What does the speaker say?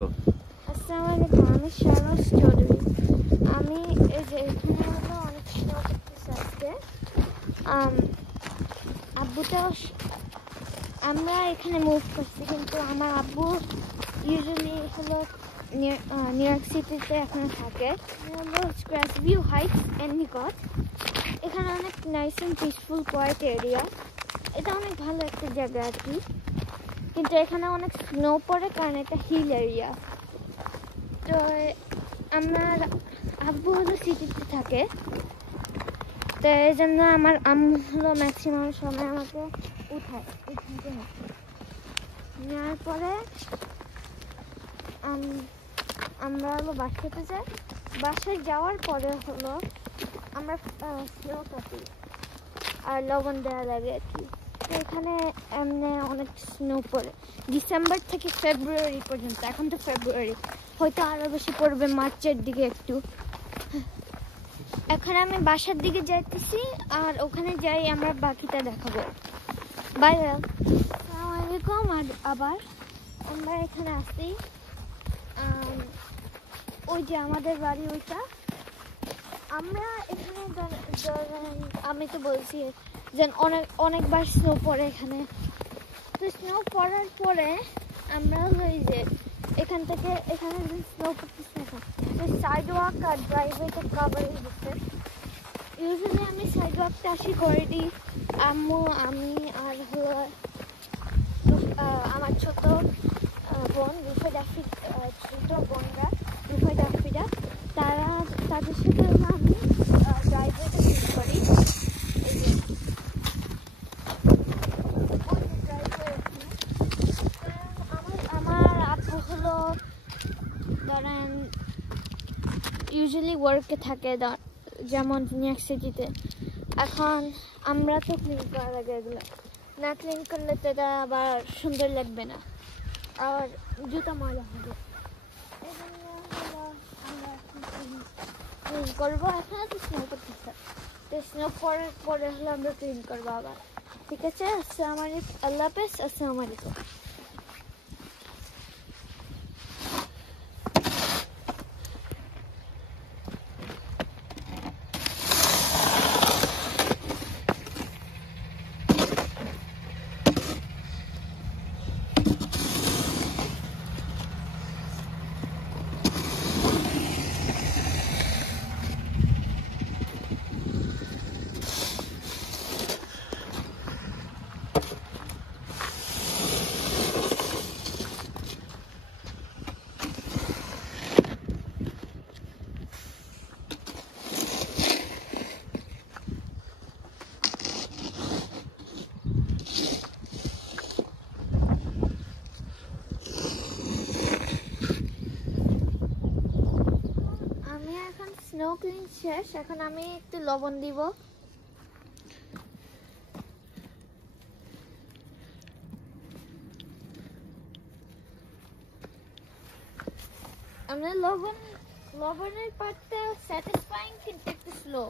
আসসালামু আলাইকুম, আমি শাহনাজ চৌধুরী। আমি এই যে এখানে হলো অনেক স্নো করতেছে আজকে। আব্বুটাও আমরা এখানে মুভ করছি, কিন্তু আমার আব্বু ইউজুয়ালি হলো নিউ ইয়র্ক সিটিতে এখানে থাকে। হলো ক্র্যাশ ভিউ হাইট অ্যান্ড নিকট। এখানে অনেক nice and peaceful quiet area. এটা অনেক ভালো একটা জায়গা আর কি, কিন্তু এখানে অনেক স্নো পড়ে কারণ এটা হিল এরিয়া। তো আমার আব্বু হলো সিটিতে থাকে, তো এই জন্য আমার আম্মু হলো ম্যাক্সিমাম সময় আমাকে উঠাতে নেওয়ার পরে আমরা হলো বাসাতে যাই। বাসায় যাওয়ার পরে হলো আমরা স্নো কাটি আর লবণ দেওয়া লাগে আর কি। তো এখানে এমনি অনেক স্নো পড়ে ডিসেম্বর থেকে ফেব্রুয়ারি পর্যন্ত। এখন তো ফেব্রুয়ারি, হয়তো আরও বেশি পড়বে মার্চের দিকে একটু। এখন আমি বাসার দিকে যাইতেছি, আর ওখানে যাই আমরা বাকিটা দেখাবো। বাই। আসসালামু আলাইকুম। আর আবার আমরা এখানে আসি, ওই যে আমাদের বাড়ি ওইটা। আমরা এখানে আমি তো বলছি যে অনেকবার স্নো পড়ে এখানে। তো স্নো পড়ার পরে আমরা ওই যে এখান থেকে এখানে স্নো পড়তেছে, সাইড ওয়াক আর ড্রাইভওয়েটা কাভার হয়ে গেছে। ইউজুয়ালি আমি সাইড ওয়াকটা আসি করে দিই আম্মু, আমি আর হলো আমার ছোট বোন রুফে ডাফি, ছোট বোনরা রুফে ডাফিরা, তাদের সাথে আমি ড্রাইভওয়েটা শুরু করি। আমার আব্বু হলো ধরেন ইউজুয়ালি ওয়ার্কে থাকে, যেমন নিউইয়র্ক সিটিতে। এখন আমরা তো ক্লিন করা লাগে, এগুলো না ক্লিন করলে তো এটা আবার সুন্দর লাগবে না, আর জুতা ময়লা হবে। এই জন্য হলো আমরা ক্লিন করবো। এখন তো স্নো করতেছে, তো স্নো পরে হলো আমরা ক্লিন করবো আবার। ঠিক আছে, আসসালামু আলাইকুম, আল্লাহ হাফেজ, আসসালামু আলাইকুম। স্নো ক্লিন শেষ, এখন আমি একটু লবণ দিব। আমরা লবণের পার্টটা স্যাটিসফাইং কিন্তু একটু স্লো।